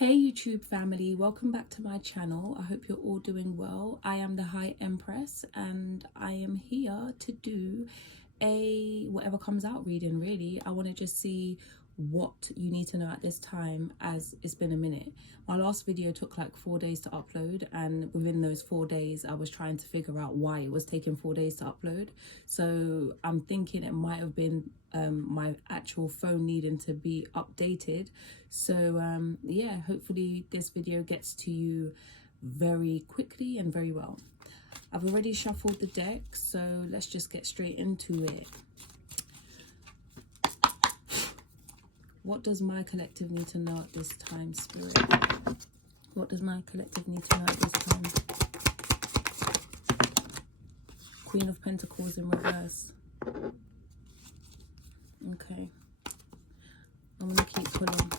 Hey YouTube family, welcome back to my channel. I hope you're all doing well. I am the High Empress and I am here to do a whatever comes out reading. Really, I want to just see what you need to know at this time, as it's been a minute. My last video took like 4 days to upload, and within those 4 days I was trying to figure out why it was taking 4 days to upload. So I'm thinking it might have been my actual phone needing to be updated. So yeah, hopefully this video gets to you very quickly and very well. I've already shuffled the deck, so let's just get straight into it. What does my collective need to know at this time, Spirit? What does my collective need to know at this time? Queen of Pentacles in reverse. Okay. I'm going to keep pulling.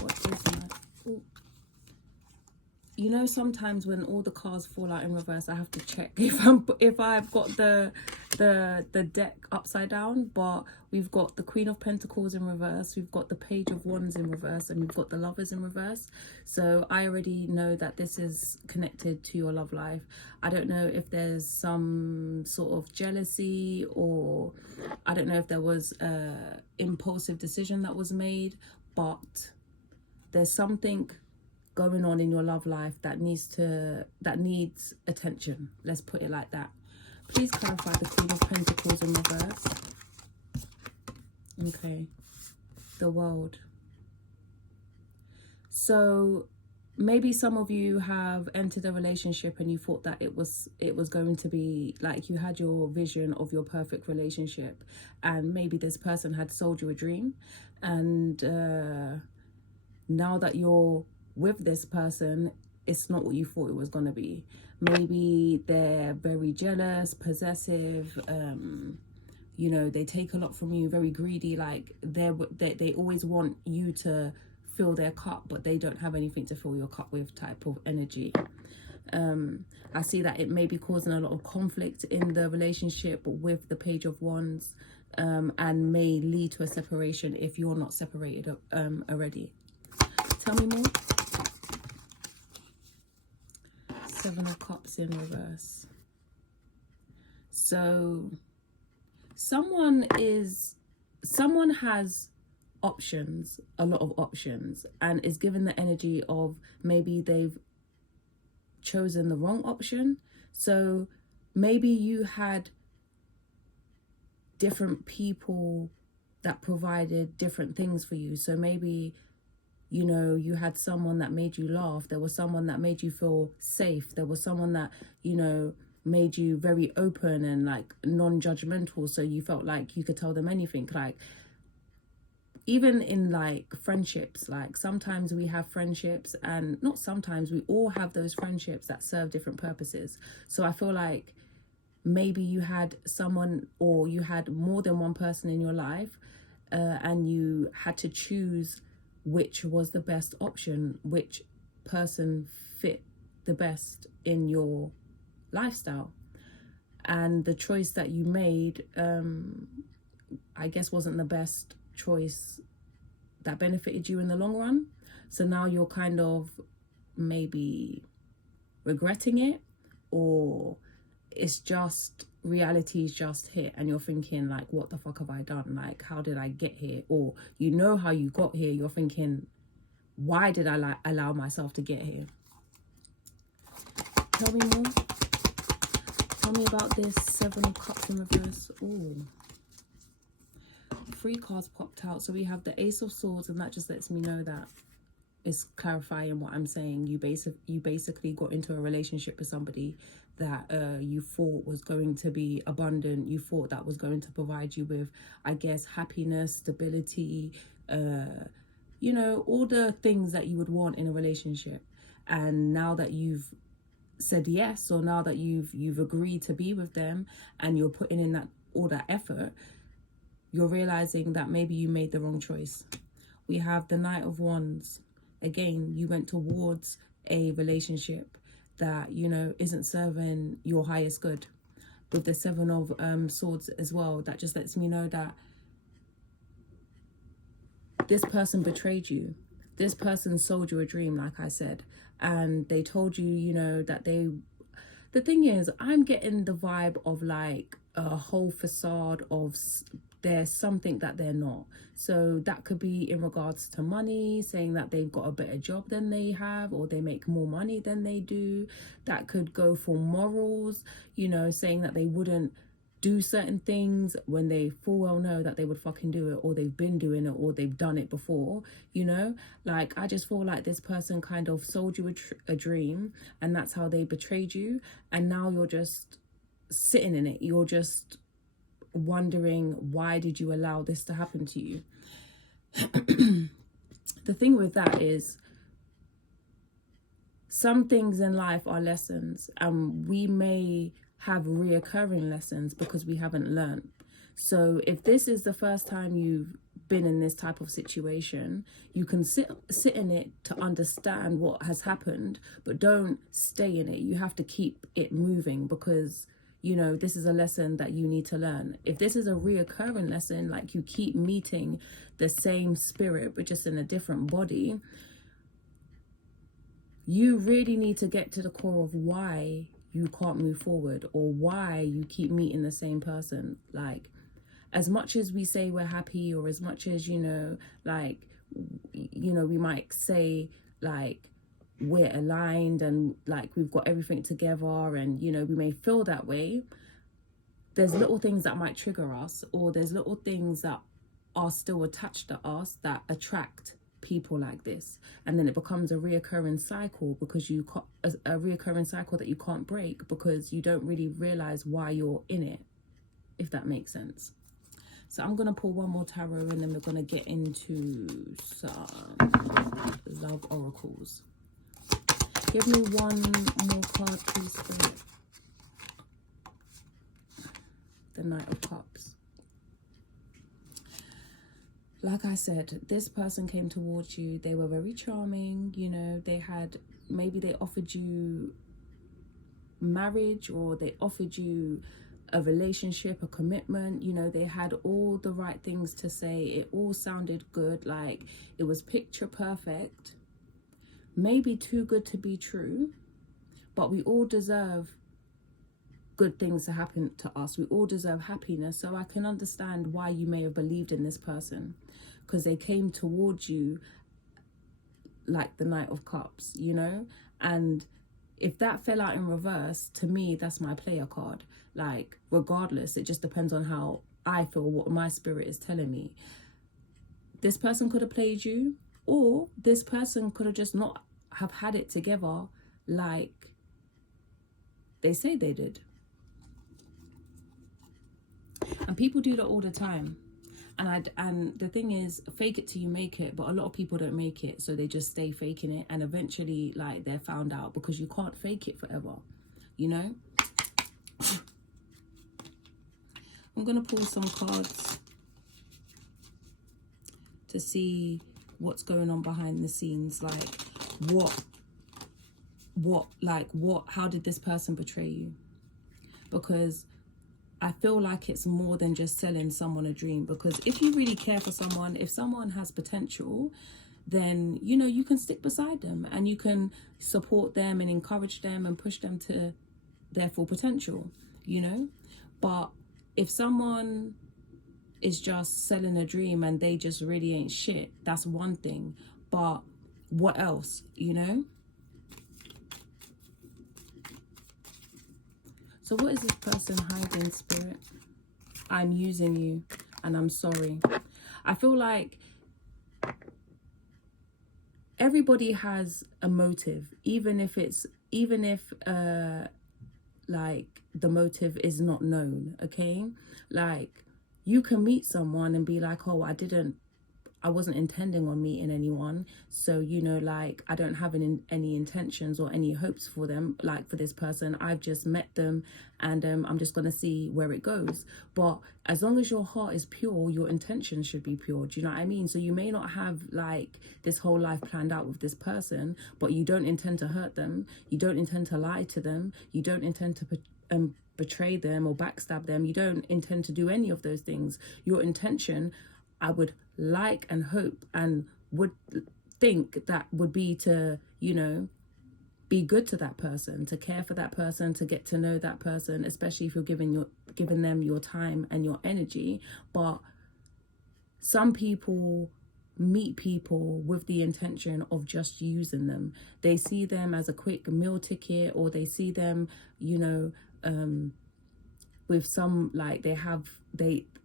What is my... Ooh. You know, sometimes when all the cards fall out in reverse, I have to check if I've got the deck upside down. But we've got the Queen of Pentacles in reverse, we've got the Page of Wands in reverse, and we've got the Lovers in reverse. So I already know that this is connected to your love life. I don't know if there's some sort of jealousy, or I don't know if there was a impulsive decision that was made, but there's something going on in your love life that needs attention. Let's put it like that. Please clarify the Queen of Pentacles in reverse. Okay. The World. So maybe some of you have entered a relationship and you thought that it was going to be like, you had your vision of your perfect relationship, and maybe this person had sold you a dream, and now that you're with this person, it's not what you thought it was going to be. Maybe they're very jealous, possessive, you know, they take a lot from you, very greedy, like they always want you to fill their cup, but they don't have anything to fill your cup with type of energy. I see that it may be causing a lot of conflict in the relationship with the Page of Wands, and may lead to a separation if you're not separated already. Tell me more. Seven of Cups in reverse. So someone has options, a lot of options, and is given the energy of maybe they've chosen the wrong option. So maybe you had different people that provided different things for you. So maybe, you know, you had someone that made you laugh. There was someone that made you feel safe. There was someone that, you know, made you very open and like non-judgmental. So you felt like you could tell them anything. Like even in like friendships, like sometimes we have friendships, and not sometimes, we all have those friendships that serve different purposes. So I feel like maybe you had someone, or you had more than one person in your life, and you had to choose which was the best option, which person fit the best in your lifestyle. And the choice that you made, I guess, wasn't the best choice that benefited you in the long run. So now you're kind of maybe regretting it, or it's just reality's just hit and you're thinking like, what the fuck have I done? Like, how did I get here? Or you know how you got here, you're thinking, why did I allow myself to get here? Tell me more. Tell me about this Seven of Cups in reverse. Ooh. 3 cards popped out. So we have the Ace of Swords, and that just lets me know that it's clarifying what I'm saying. You basically got into a relationship with somebody that you thought was going to be abundant. You thought that was going to provide you with, I guess, happiness, stability, you know, all the things that you would want in a relationship. And now that you've said yes, or now that you've agreed to be with them, and you're putting in all that effort, you're realizing that maybe you made the wrong choice. We have the Knight of Wands. Again, you went towards a relationship that, you know, isn't serving your highest good. With the Seven of Swords as well, that just lets me know that this person betrayed you. This person sold you a dream, like I said, and they told you, you know, that they, the thing is, I'm getting the vibe of like a whole facade of there's something that they're not. So that could be in regards to money, saying that they've got a better job than they have, or they make more money than they do. That could go for morals, you know, saying that they wouldn't do certain things when they full well know that they would fucking do it, or they've been doing it, or they've done it before, you know. Like, I just feel like this person kind of sold you a dream, and that's how they betrayed you, and now you're just sitting in it. You're just wondering, why did you allow this to happen to you? The thing with that is, some things in life are lessons, and we may have reoccurring lessons because we haven't learned. So if this is the first time you've been in this type of situation, you can sit in it to understand what has happened, but don't stay in it. You have to keep it moving, because, you know, this is a lesson that you need to learn. If this is a reoccurring lesson, like you keep meeting the same spirit but just in a different body, you really need to get to the core of why you can't move forward, or why you keep meeting the same person. Like, as much as we say we're happy, or as much as, you know, like, you know, we might say like we're aligned and like we've got everything together, and, you know, we may feel that way, there's little things that might trigger us, or there's little things that are still attached to us that attract people like this, and then it becomes a reoccurring cycle, because you can't, a reoccurring cycle that you can't break, because you don't really realize why you're in it, if that makes sense. So I'm gonna pull one more tarot, and then we're gonna get into some love oracles. Give me one more card, please, Spirit. The Knight of Cups. Like I said, this person came towards you. They were very charming, you know. They had, maybe they offered you marriage, or they offered you a relationship, a commitment, you know. They had all the right things to say. It all sounded good, like it was picture perfect, maybe too good to be true. But we all deserve good things to happen to us. We all deserve happiness. So I can understand why you may have believed in this person, because they came towards you like the Knight of Cups, you know. And if that fell out in reverse, to me, that's my player card. Like, regardless, it just depends on how I feel, what my spirit is telling me. This person could have played you, or this person could have just not have had it together like they say they did. And people do that all the time. And the thing is, fake it till you make it, but a lot of people don't make it, so they just stay faking it, and eventually, like, they're found out, because you can't fake it forever, you know. I'm gonna pull some cards to see what's going on behind the scenes. Like, how did this person betray you? Because I feel like it's more than just selling someone a dream. Because if you really care for someone, if someone has potential, then, you know, you can stick beside them, and you can support them and encourage them and push them to their full potential, you know. But if someone is just selling a dream and they just really ain't shit, that's one thing. But what else, you know? So what is this person hiding, Spirit? I'm using you, and I'm sorry. I feel like everybody has a motive, even if like the motive is not known, okay? Like, you can meet someone and be like, oh, I wasn't intending on meeting anyone, so, you know, like, I don't have any intentions or any hopes for them, like, for this person. I've just met them, and I'm just gonna see where it goes. But as long as your heart is pure, your intentions should be pure. Do you know what I mean? So you may not have like this whole life planned out with this person, but you don't intend to hurt them, you don't intend to lie to them, you don't intend to betray them or backstab them, you don't intend to do any of those things. Your intention, I would like and hope and would think that would be to, you know, be good to that person, to care for that person, to get to know that person, especially if you're giving them your time and your energy. But some people meet people with the intention of just using them. They see them as a quick meal ticket, or they see them, you know, with some, like,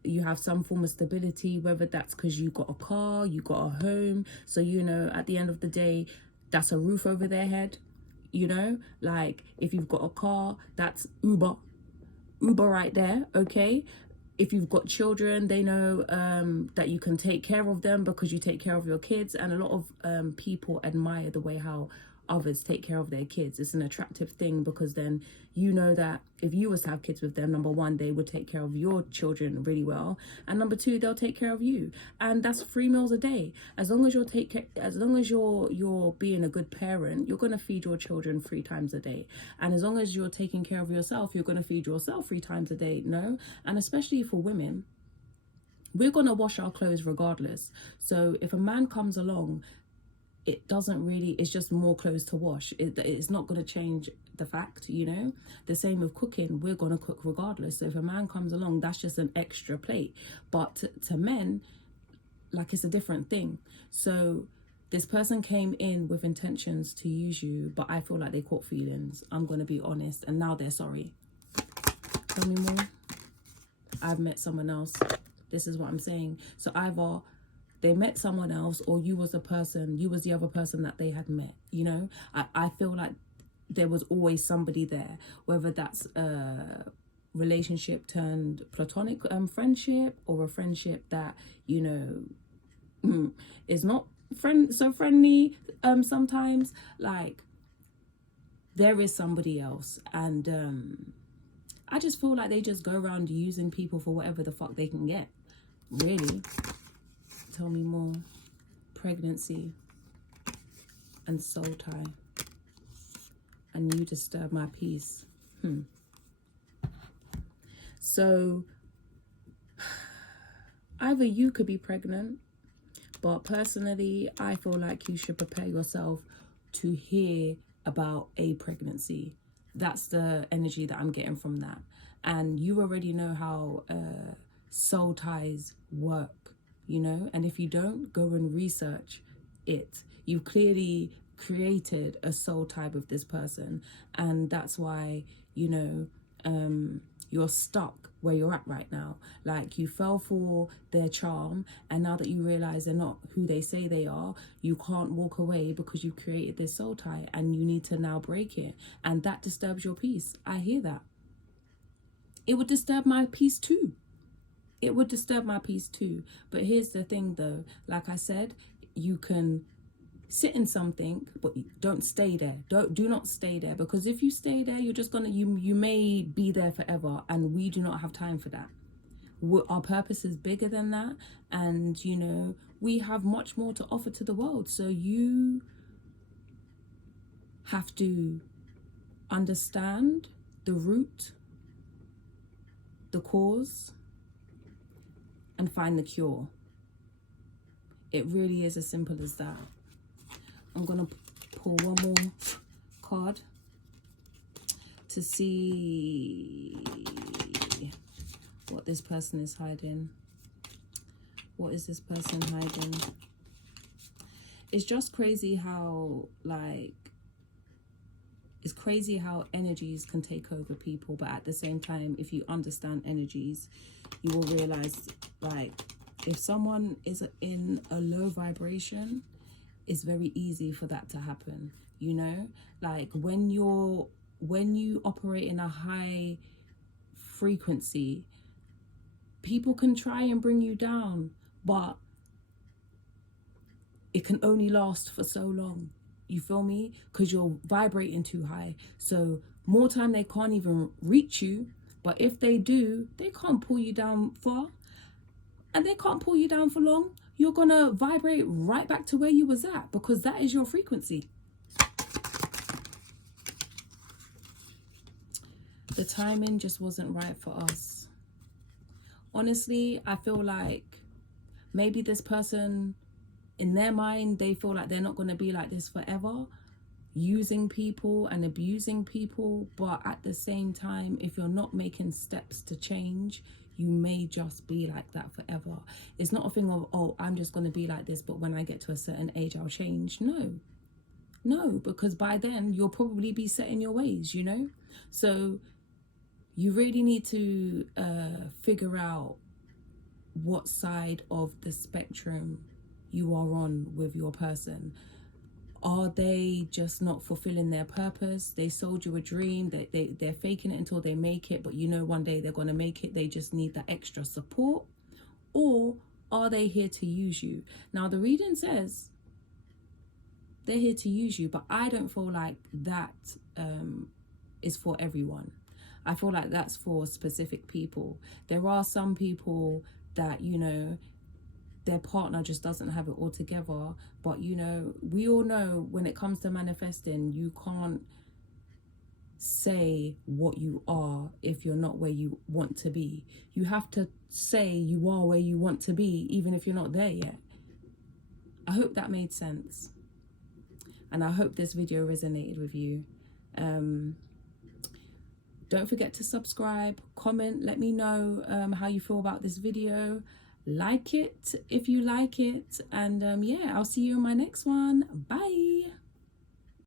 you have some form of stability, whether that's because you got a car, you got a home, so, you know, at the end of the day, that's a roof over their head. You know, like, if you've got a car, that's Uber right there. Okay, if you've got children, they know that you can take care of them because you take care of your kids. And a lot of people admire the way how others take care of their kids. It's an attractive thing, because then you know that if you was to have kids with them, number one, they would take care of your children really well, and number two, they'll take care of you. And that's 3 meals a day. As long as you're being a good parent, you're going to feed your children 3 times a day. And as long as you're taking care of yourself, you're going to feed yourself 3 times a day. No? And especially for women, we're going to wash our clothes regardless. So if a man comes along, it doesn't really, it's just more clothes to wash. It's not going to change the fact, you know. The same with cooking, we're going to cook regardless. So if a man comes along, that's just an extra plate. But to men, like, it's a different thing. So this person came in with intentions to use you, but I feel like they caught feelings, I'm going to be honest, and now they're sorry. Tell me more. I've met someone else. This is what I'm saying. So either they met someone else, or you was the other person that they had met, you know. I feel like there was always somebody there, whether that's a relationship turned platonic friendship, or a friendship that, you know, is not so friendly sometimes. Like, there is somebody else. And I just feel like they just go around using people for whatever the fuck they can get, really. Tell me more. Pregnancy and soul tie, and you disturb my peace. So either you could be pregnant, but personally, I feel like you should prepare yourself to hear about a pregnancy. That's the energy that I'm getting from that. And you already know how soul ties work, you know. And if you don't, go and research it. You clearly created a soul tie with this person, and that's why, you know, you're stuck where you're at right now. Like, you fell for their charm, and now that you realize they're not who they say they are, you can't walk away because you've created this soul tie, and you need to now break it. And that disturbs your peace. I hear that. It would disturb my peace too. It would disturb my peace too. But here's the thing though, like I said, you can sit in something, but don't stay there. Do not stay there, because if you stay there, you're just gonna, you may be there forever, and we do not have time for that. Our purpose is bigger than that, and, you know, we have much more to offer to the world. So you have to understand the root, the cause, and find the cure. It really is as simple as that. I'm gonna pull one more card to see what this person is hiding. What is this person hiding? It's just crazy how, like, it's crazy how energies can take over people, but at the same time, if you understand energies, you will realize, like, if someone is in a low vibration, it's very easy for that to happen, you know. Like, when you operate in a high frequency, people can try and bring you down, but it can only last for so long. You feel me? Because you're vibrating too high. So more time they can't even reach you. But if they do, they can't pull you down far. And they can't pull you down for long. You're going to vibrate right back to where you was at, because that is your frequency. The timing just wasn't right for us. Honestly, I feel like maybe this person in their mind, they feel like they're not going to be like this forever, using people and abusing people. But at the same time, if you're not making steps to change, you may just be like that forever. It's not a thing of, oh, I'm just going to be like this, but when I get to a certain age, I'll change. No, because by then you'll probably be set in your ways, you know? So you really need to figure out what side of the spectrum you are on with your person. Are they just not fulfilling their purpose? They sold you a dream, that they're faking it until they make it, but you know one day they're going to make it. They just need that extra support. Or are they here to use you? Now, the reading says they're here to use you, but I don't feel like that is for everyone. I feel like that's for specific people. There are some people that, you know, their partner just doesn't have it all together. But, you know, we all know when it comes to manifesting, you can't say what you are if you're not where you want to be. You have to say you are where you want to be, even if you're not there yet. I hope that made sense. And I hope this video resonated with you. Don't forget to subscribe, comment, let me know how you feel about this video. Like it if you like it. And yeah, I'll see you in my next one. Bye.